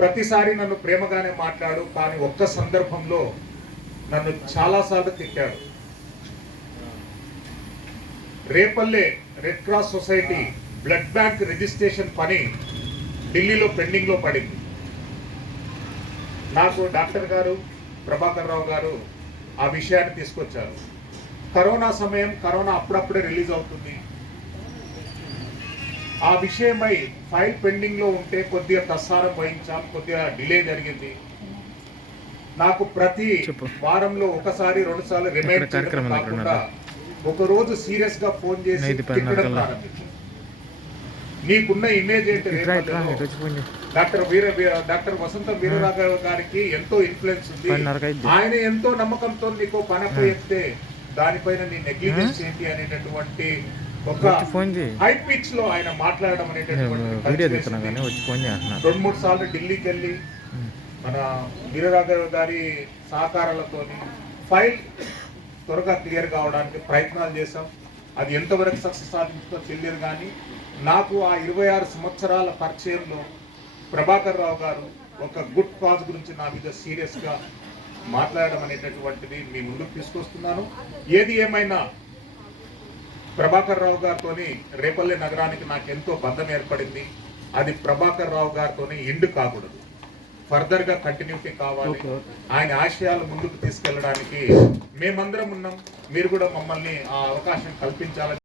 ప్రతిసారి నన్ను ప్రేమగానే మాట్లాడు కానీ ఒక్క సందర్భంలో నన్ను చాలాసార్లు తిట్టాడు. Repalle red cross society blood bank registration పని ఢిల్లీలో పెండింగ్లో పడింది. నాకు డాక్టర్ గారు ప్రభాకర్ రావు గారు ఆ విషయాన్ని తీసుకొచ్చారు. కరోనా సమయం కరోనా అప్పుడప్పుడే రిలీజ్ అవుతుంది. ఆ విషయమై ఫైల్ పెండింగ్లో ఉంటే కొద్దిగా ప్రసారం వహించాం కొద్దిగా డిలే జరిగింది నాకు ప్రతి. వారంలో ఒకసారి రెండు సార్లు రిమైండ్ చేయడం కాకుండా ఒక రోజు సీరియస్గా ఫోన్ చేసి తిట్టడం. ప్రారంభించాను నీకున్న ఇమేజ్ ఏంటి. డాక్టర్ వీర డాక్టర్ వసంత వీరరాఘవ గారికి ఎంతో ఇన్ఫ్లుయెన్స్ ఉంది. ఆయన ఎంతో నమ్మకంతో నీకు పని చెప్తే దానిపైన నీ నెగ్లిజెన్స్ ఏంటి అనేటటువంటి ఒక హై పిచ్లో ఆయన మాట్లాడడం అనేటటువంటి వీడియో కలిసి తీస్తున్నా కానీ వేసింది. వచ్చి ఫోన్ చేస్తున్నా రెండు మూడు సార్లు ఢిల్లీకి వెళ్ళి మన వీరరాఘవ గారి సహకారాలతో ఫైల్ త్వరగా క్లియర్ కావడానికి ప్రయత్నాలు చేశాం. అది ఎంతవరకు సక్సెస్ సాధించిందో తెలియదు కానీ నాకు ఆ ఇరవై ఆరు సంవత్సరాల పరిచయంలో ప్రభాకర్ రావు గారు ఒక గుడ్ కాజ్ గురించి నా మీద సీరియస్గా మాట్లాడడం అనేటటువంటిది మీ ముందుకు తీసుకొస్తున్నాను. ఏది ఏమైనా ప్రభాకర్ రావు గారితో రేపల్లె నగరానికి నాకు ఎంతో బంధం ఏర్పడింది. అది ప్రభాకర్ రావు గారితోనే ఎండు కాకూడదు. ఫర్దర్గా కంటిన్యూటీ కావాలి. ఆయన ఆశయాలు ముందుకు తీసుకెళ్ళడానికి మేమందరం ఉన్నాం. మీరు కూడా మమ్మల్ని ఆ అవకాశం కల్పించాలని